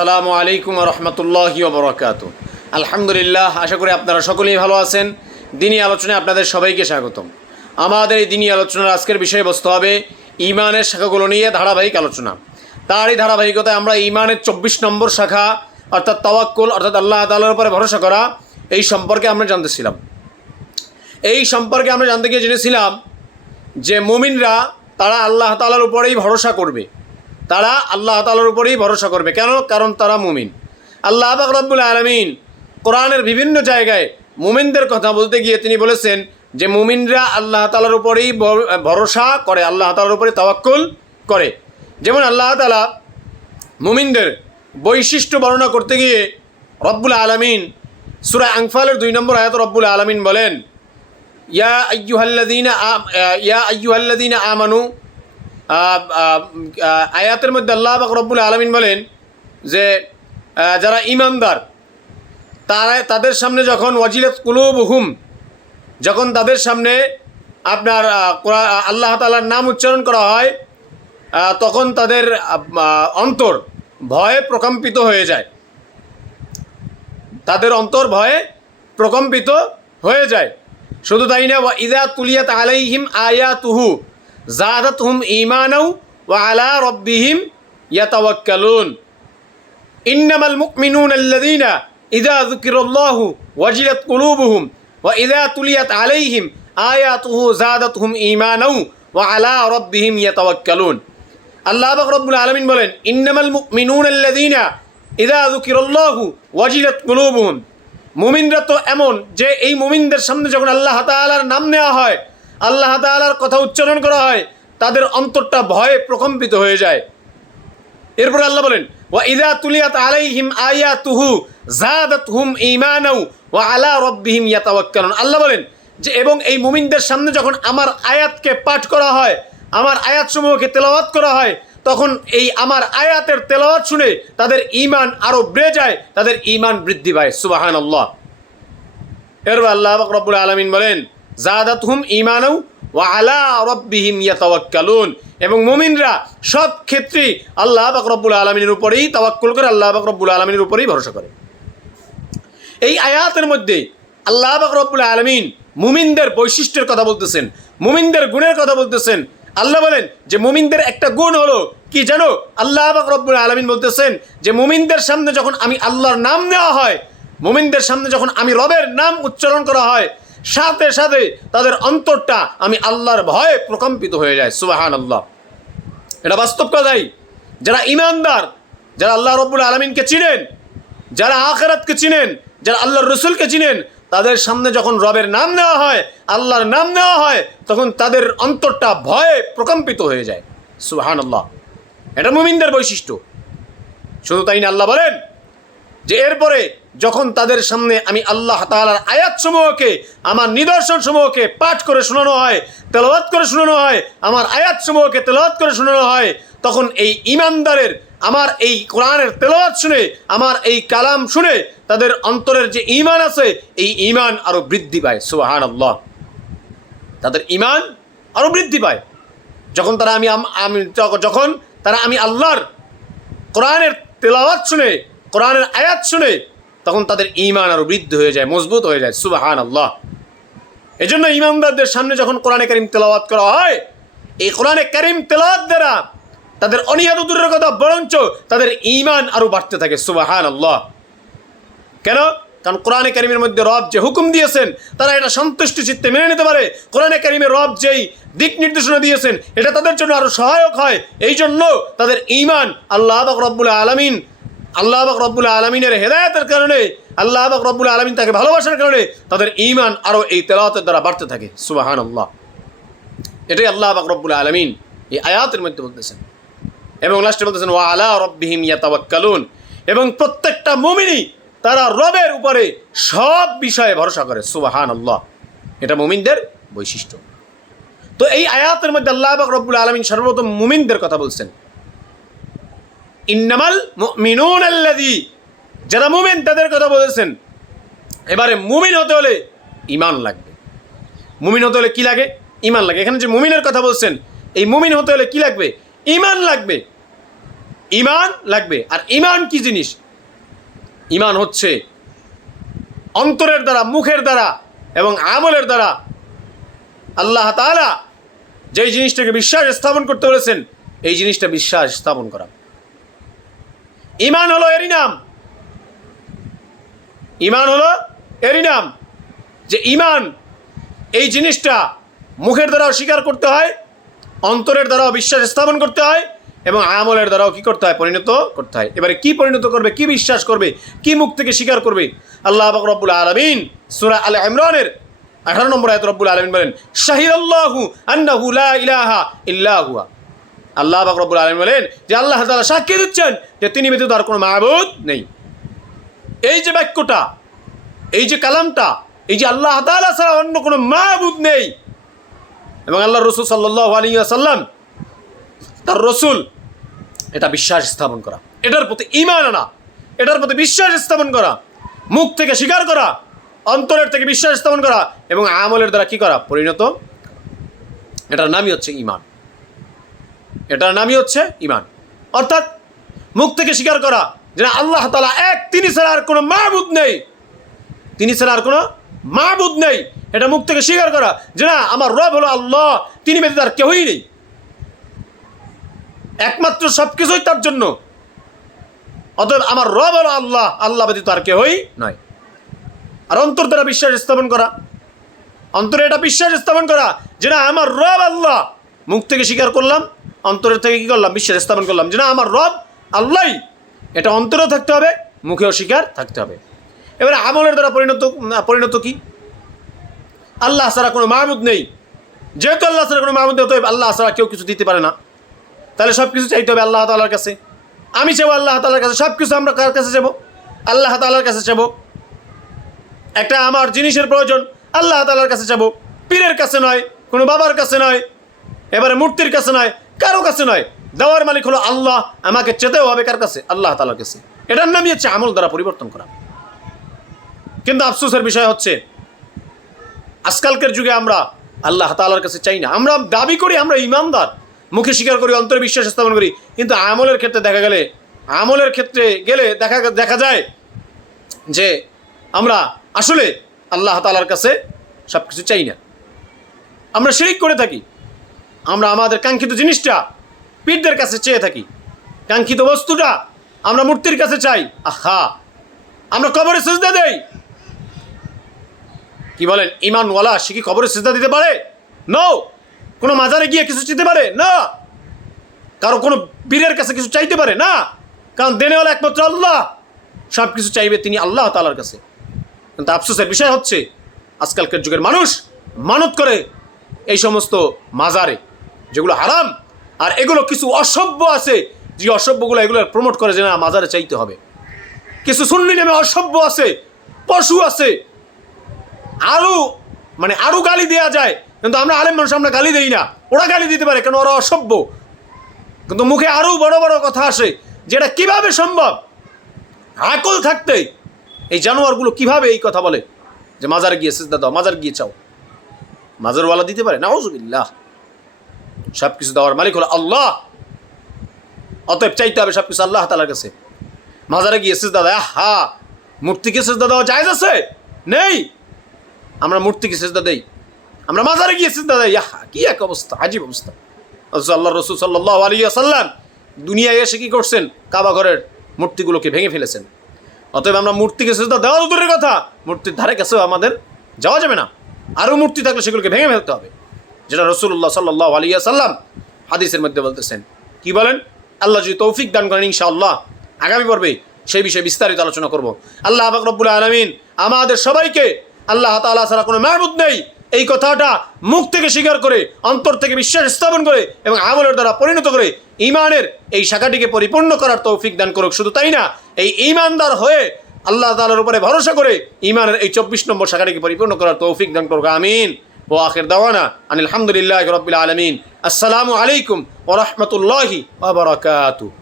আসসালামু আলাইকুম রহমতুল্লাহি ওবরাকাতু। আলহামদুলিল্লাহ, আশা করি আপনারা সকলেই ভালো আছেন। দিনই আলোচনায় আপনাদের সবাইকে স্বাগতম। আমাদের এই দিনই আলোচনার আজকের বিষয়বস্তু হবে ঈমানের শাখাগুলো নিয়ে ধারাবাহিক আলোচনা। তারই ধারাবাহিকতায় আমরা ঈমানের 24 নম্বর শাখা অর্থাৎ তাওয়াক্কুল অর্থাৎ আল্লাহ তাআলার উপরে ভরসা করা এই সম্পর্কে আমরা জানতেছিলাম। এই সম্পর্কে আমরা জানতে গিয়ে জেনেছিলাম যে মুমিনরা তারা আল্লাহ তাআলার উপরেই ভরসা করবে। তারা আল্লাহ তাআলার উপরেই ভরসা করবে। কেন? কারণ তারা মুমিন। আল্লাহ পাক রব্বুল আলামিন কোরআনের বিভিন্ন জায়গায় মুমিনদের কথা বলতে গিয়ে তিনি বলেছেন যে মুমিনরা আল্লাহ তাআলার উপরেই ভরসা করে, আল্লাহ তাআলার উপরে তাওয়াক্কুল করে। যেমন আল্লাহ তাআলা মুমিনদের বৈশিষ্ট্য বর্ণনা করতে গিয়ে রব্বুল আলামিন সূরা আনফালের 2 নম্বর আয়াতে রব্বুল আলামিন বলেন, ইয়া আইয়ুহাল্লাযীনা আমানু। আয়াতের মধ্যে আল্লাহ পাক রব্বুল আলামিন বলেন যে যারা ঈমানদার তাদের সামনে যখন ওয়াজিলাত কুলুবুহুম, যখন তাদের সামনে আপনার আল্লাহ তাআলার নাম উচ্চারণ করা হয় তখন তাদের অন্তর ভয়ে প্রকম্পিত হয়ে যায়। তাদের অন্তর ভয়ে প্রকম্পিত হয়ে যায়। শুধু তাই না, ওয়া ইযা তুলিয়াত আলাইহিম আয়াতুহু যাদাতহুম ঈমানাও ওয়া আলা রাব্বিহিম ইয়াতাওয়াক্কালুন। ইন্নামাল মুমিনুনা আল্লাযীনা ইযা যুকিরাল্লাহু ওয়াজিলাত কুলুবুহুম ওয়া ইযা তুলিয়াত আলাইহিম আয়াতুহু যাদাতহুম ঈমানাও ওয়া আলা রাব্বিহিম ইয়াতাওয়াক্কালুন। আল্লাহ পাক রব্বুল আলামিন বলেন, ইন্নামাল মুমিনুনা আল্লাযীনা ইযা যুকিরাল্লাহু ওয়াজিলাত কুলুবুহুম। মুমিনরা তো এমন যে এই মুমিনদের সামনে যখন আল্লাহ তাআলার নাম নেওয়া হয়, আল্লাহ তাআলার কথা উচ্চারণ করা হয়, তাদের অন্তরটা ভয়ে প্রকম্পিত হয়ে যায়। এরপর আল্লাহ বলেন, ওয়া ইযা তুলিয়াত আলাইহিম আয়াতুহু যাদাতহুম ঈমানাও ওয়া আলা রাব্বিহিম ইয়াতাওয়াক্কালুন। আল্লাহ বলেন যে এবং এই মুমিনদের সামনে যখন আমার আয়াতকে পাঠ করা হয়, আমার আয়াতসমূহকে তেলাওয়াত করা হয়, তখন এই আমার আয়াতের তেলাওয়াত শুনে তাদের ঈমান আরো বেড়ে যায়, তাদের ঈমান বৃদ্ধি পায়। সুবহানাল্লাহ। এরপর আল্লাহ পাক রব্বুল আলামিন বলেন, যাদাতহুম ঈমানাও ওয়া আলা রাব্বিহিম ইয়াতাওয়াক্কালুন। এবং মুমিনরা সব ক্ষেত্রেই আল্লাহ পাক রব্বুল আলামিনের উপরেই তাওয়াক্কুল করে, আল্লাহ পাক রব্বুল আলামিনের উপরেই ভরসা করে। এই আয়াতের মধ্যে আল্লাহ পাক রব্বুল আলামিন মুমিনদের বৈশিষ্ট্যের কথা বলতেছেন, মুমিনদের গুণের কথা বলতেছেন। আল্লাহ বলেন যে মুমিনদের একটা গুণ হলো কি জানো? আল্লাহ পাক রব্বুল আলামিন বলতেছেন যে মুমিনদের সামনে যখন আমি আল্লাহর নাম নেওয়া হয়, মুমিনদের সামনে যখন আমি রবের নাম উচ্চারণ করা হয়, সাথে সাথে তাদের অন্তরটা আমি আল্লাহর ভয়ে প্রকম্পিত হয়ে যায়। সুবহানাল্লাহ। এটা বাস্তব কথাই। যারা ঈমানদার, যারা আল্লাহ রব্বুল আলামিনকে চিনেন, যারা আখিরাতকে চিনেন, যারা আল্লাহর রাসূলকে চিনেন, তাদের সামনে যখন রবের নাম নেওয়া হয়, আল্লাহর নাম নেওয়া হয়, তখন তাদের অন্তরটা ভয়ে প্রকম্পিত হয়ে যায়। সুবহানাল্লাহ। এটা মুমিনদের বৈশিষ্ট্য। শুধু তাই না, আল্লাহ বলেন যে এরপরে যখন তাদের সামনে আমি আল্লাহ তাআলার আয়াতসমূহকে, আমার নিদর্শনসমূহকে পাঠ করে শোনানো হয়, তেলাওয়াত করে শোনানো হয়, আমার আয়াতসমূহকে তেলাওয়াত করে শোনানো হয়, তখন এই ঈমানদারের আমার এই কোরআনের তেলাওয়াত শুনে, আমার এই কালাম শুনে তাদের অন্তরের যে ঈমান আছে, এই ঈমান আরো বৃদ্ধি পায়। সুবহানাল্লাহ। তাদের ঈমান আরো বৃদ্ধি পায় যখন তারা যখন তারা আমি আল্লাহর কোরআনের তেলাওয়াত শুনে, কোরআনের আয়াত শুনে, তখন তাদের ঈমান আরো বৃদ্ধি হয়ে যায়, মজবুত হয়ে যায়। সুবহানাল্লাহ। এজন্য ঈমানদারদের সামনে যখন কোরআনে কারীম তেলাওয়াত করা হয়, এই কোরআনে কারীম তেলাওয়াত দ্বারা তাদের অনিহত দূরের কথা বরঞ্চ তাদের ঈমান আরো বাড়তে থাকে। সুবহানাল্লাহ। কেন? কারণ কোরআনে কারীমের মধ্যে রব যে হুকুম দিয়েছেন তারা এটা সন্তুষ্টি চিত্তে মেনে নিতে পারে। কোরআনে কারীমে রব যেই দিক নির্দেশনা দিয়েছেন এটা তাদের জন্য আরো সহায়ক হয়। এই জন্য তাদের ঈমান আল্লাহ পাক রব্বুল আলামিনের হেদায়েতের কারণে, আল্লাহ পাক রব্বুল আলামিন তাকে ভালোবাসার কারণে তাদের ঈমান আরো এই তেলাওয়াতের দ্বারা বাড়তে থাকে। সুবহানাল্লাহ। এটাই আল্লাহ পাক রব্বুল আলামিন এই আয়াতের মধ্যে বলতেছেন। এবং লাস্টে বলতেছেন, ওয়া আলা রাব্বিহিম ইয়াতাওয়াক্কালুন। এবং প্রত্যেকটা মুমিনই তারা রবের উপরে সব বিষয়ে ভরসা করে। সুবহানাল্লাহ। এটা মুমিনদের বৈশিষ্ট্য। তো এই আয়াতের মধ্যে আল্লাহ পাক রব্বুল আলামিন সর্বপ্রথম মুমিনদের কথা বলছেন। ইন্নামাল মুমিনুনা আল্লাযী, যারা মুমিন তাদের কথা বলেছেন। এবারে মুমিন হতে হলে ঈমান লাগবে। মুমিন হতে হলে কি লাগে? ঈমান লাগে। এখানে যে মুমিনের কথা বলছেন, এই মুমিন হতে হলে কি লাগবে? ঈমান লাগবে। ইমান লাগবে। আর ইমান কি জিনিস? ইমান হচ্ছে অন্তরের দ্বারা, মুখের দ্বারা এবং আমলের দ্বারা আল্লাহ তাআলা যেই জিনিসটাকে বিশ্বাস স্থাপন করতে বলেছেন এই জিনিসটা বিশ্বাস স্থাপন করা। ইমান হলো এরই নাম, ইমান হলো এরই নাম যে ইমান এই জিনিসটা মুখের দ্বারাও স্বীকার করতে হয়, অন্তরের দ্বারাও বিশ্বাস স্থাপন করতে হয় এবং আমলের দ্বারাও কি করতে হয়? পরিণত করতে হয়। এবারে কি পরিণত করবে, কি বিশ্বাস করবে, কি মুখ থেকে স্বীকার করবে? আল্লাহ পাক রব্বুল আলামিন সূরা আলে ইমরানের 18 নম্বর আয়াতে রব্বুল আলামিন বলেন, শাহিদাল্লাহু আন্নাহু লা ইলাহা ইল্লা হুয়া। আল্লাহ পাক রব্বুল আলামিন বলেন যে আল্লাহ তাআলা সাক্ষী দিচ্ছেন যে তিনি ব্যতীত আর কোনো মাবুদ নেই। এই যে বাক্যটা, এই যে কালামটা, এই যে আল্লাহ তাআলা ছাড়া অন্য কোনো মাবুদ নেই এবং আল্লাহ রাসূল সাল্লাল্লাহু আলাইহি ওয়াসাল্লাম তার রাসূল, এটা বিশ্বাস স্থাপন করা, এটার প্রতি ঈমান আনা, এটার প্রতি বিশ্বাস স্থাপন করা, মুখ থেকে স্বীকার করা, অন্তরের থেকে বিশ্বাস স্থাপন করা এবং আমলের দ্বারা কি করা? পরিণত। এটার নামই হচ্ছে ঈমান, এটার নামই হচ্ছে ঈমান। অর্থাৎ মুখ থেকে স্বীকার করা যে আল্লাহ তাআলা এক, তিনি ছাড়া আর কোনো মাবুদ নেই, তিনি ছাড়া আর কোনো মাবুদ নেই, এটা মুখ থেকে স্বীকার করা যে না, আমার রব হলো আল্লাহ, তিনি ব্যতীত আর কেউই নেই, একমাত্র সবকিছুই তার জন্য, অতএব আমার রব হলো আল্লাহ, আল্লাহ ব্যতীত আর কেউই নয়। আর অন্তর দ্বারা বিশ্বাস স্থাপন করা, অন্তরে এটা বিশ্বাস স্থাপন করা যে না, আমার রব আল্লাহ, মুখ থেকে স্বীকার করলাম, অন্তরের থেকে কি করলাম? বিশ্বাস স্থাপন করলাম যে না, আমার রব আল্লাহই, এটা অন্তরেও থাকতে হবে, মুখেও স্বীকার থাকতে হবে। এবারে আমলের দ্বারা পরিণত কি? আল্লাহ ছাড়া কোনো মাবুদ নেই, যেহেতু আল্লাহ ছাড়া কোনো মাবুদ নেই, অতএব আল্লাহ ছাড়া কেউ কিছু দিতে পারে না, তাহলে সব কিছু চাইতে হবে আল্লাহ তাআলার কাছে। আমি চাবো আল্লাহ তাআলার কাছে, সব কিছু আমরা কার কাছে চাবো? আল্লাহ তাআলার কাছে চাবো। একটা আমার জিনিসের প্রয়োজন, আল্লাহ তাআলার কাছে চাবো, পীরের কাছে নয়, কোনো বাবার কাছে নয়, এবারে মূর্তির কাছে নয়, কারো কাছে নয়। দেওয়ার মালিক হলো আল্লাহ, আমাকে চেতেও হবে কার কাছে? আল্লাহ তাআলার কাছে। এটার নামই হচ্ছে আমল দ্বারা পরিবর্তন করা। কিন্তু আফসোসের বিষয় হচ্ছে আজকালকার যুগে আমরা আল্লাহ তাআলার কাছে চাই না। আমরা দাবি করি আমরা ঈমানদার, মুখে স্বীকার করি, অন্তরে বিশ্বাস স্থাপন করি, কিন্তু আমলের ক্ষেত্রে দেখা যায় যে আমরা আসলে আল্লাহ তাআলার কাছে সব কিছু চাই না। আমরা শিরক করে থাকি, আমরা আমাদের কাঙ্ক্ষিত জিনিসটা পীরদের কাছে চেয়ে থাকি, কাঙ্ক্ষিত বস্তুটা আমরা মূর্তির কাছে চাই। আহা, আমরা কবরে সিজদা দেই। কি বলেন, ঈমানওয়ালা সে কি কবরে সিজদা দিতে পারে? নো। কোনো মাজারে গিয়ে কিছু চাইতে পারে না, কারো কোনো পীরের কাছে কিছু চাইতে পারে না, কারণ দেনেওয়ালা একমাত্র আল্লাহ, সব কিছু চাইবে তিনি আল্লাহ তাআলার কাছে। কিন্তু আফসোসের বিষয় হচ্ছে আজকালকার যুগের মানুষ মানত করে এই সমস্ত মাজারে, যেগুলো হারাম, আর এগুলো কিছু অসভ্য আছে যে অসভ্যগুলো এগুলো প্রমোট করে যে না, মাজারে চাইতে হবে। কিছু সুন্নি নামে অসভ্য আছে, পশু আছে, আরো গালি দেওয়া যায়, কিন্তু আমরা আলেম মানুষ, আমরা গালি দেই না। ওরা গালি দিতে পারে, কেন? ওরা অসভ্য। কিন্তু মুখে আরো বড় বড় কথা আসে, যেটা কিভাবে সম্ভব? আকল থাকতে এই জানোয়ারগুলো কিভাবে এই কথা বলে যে মাজারে গিয়ে সিজদা দাও, মাজার গিয়ে চাও? মাজারওয়ালা দিতে পারে? নাউজুবিল্লাহ। সব কিছু দেওয়ার মালিক হলো আল্লাহ, অতএব চাইতে হবে সব কিছু আল্লাহ তাআলার কাছে। মাজারে গিয়ে সিজদা দেয়, আহা, মূর্তিকে সিজদা দেওয়া জায়েজ আছে? নেই। আমরা মূর্তিকে সিজদা দেই, আমরা মাজারে গিয়ে সিজদা দেই। আহা, কি এক অবস্থা, আজীব অবস্থা। আল্লাহ রাসূল সাল্লাল্লাহু আলাইহি ওয়াসাল্লাম দুনিয়ায় এসে কি করছেন? কাবা ঘরের মূর্তিগুলোকে ভেঙে ফেলেছেন। অতএব আমরা মূর্তিকে সিজদা দেওয়া দূরের কথা, মূর্তির ধারে কাছেও আমাদের যাওয়া যাবে না। আরও মূর্তি থাকলে সেগুলোকে ভেঙে ফেলতে হবে, যেটা রাসূলুল্লাহ সাল্লাল্লাহু আলাইহি ওয়াসাল্লাম হাদিসের মধ্যে বলতেছেন। কি বলেন? আল্লাহ যদি তৌফিক দান করেন, ইনশাআল্লাহ আগামী পর্বে সেই বিষয়ে বিস্তারিত আলোচনা করব। আল্লাহ পাক রব্বুল আলামিন আমাদের সবাইকে আল্লাহ তাআলা ছাড়া কোনো মাবুদ নেই এই কথাটা মুখ থেকে স্বীকার করে, অন্তর থেকে বিশ্বাস স্থাপন করে এবং আমলের দ্বারা পরিণত করে ঈমানের এই শাখাটিকে পরিপূর্ণ করার তৌফিক দান করুক। শুধু তাই না, এই ঈমানদার হয়ে আল্লাহ তাআলার উপরে ভরসা করে ঈমানের এই 24 নম্বর শাখাটিকে পরিপূর্ণ করার তৌফিক দান করুক। আমিন। ও আখির দাওয়ানা আনিল হামদুলিল্লাহি রাব্বিল আলামিন। আসসালামু আলাইকুম ওয়া রাহমাতুল্লাহি ওয়া বারাকাতুহু।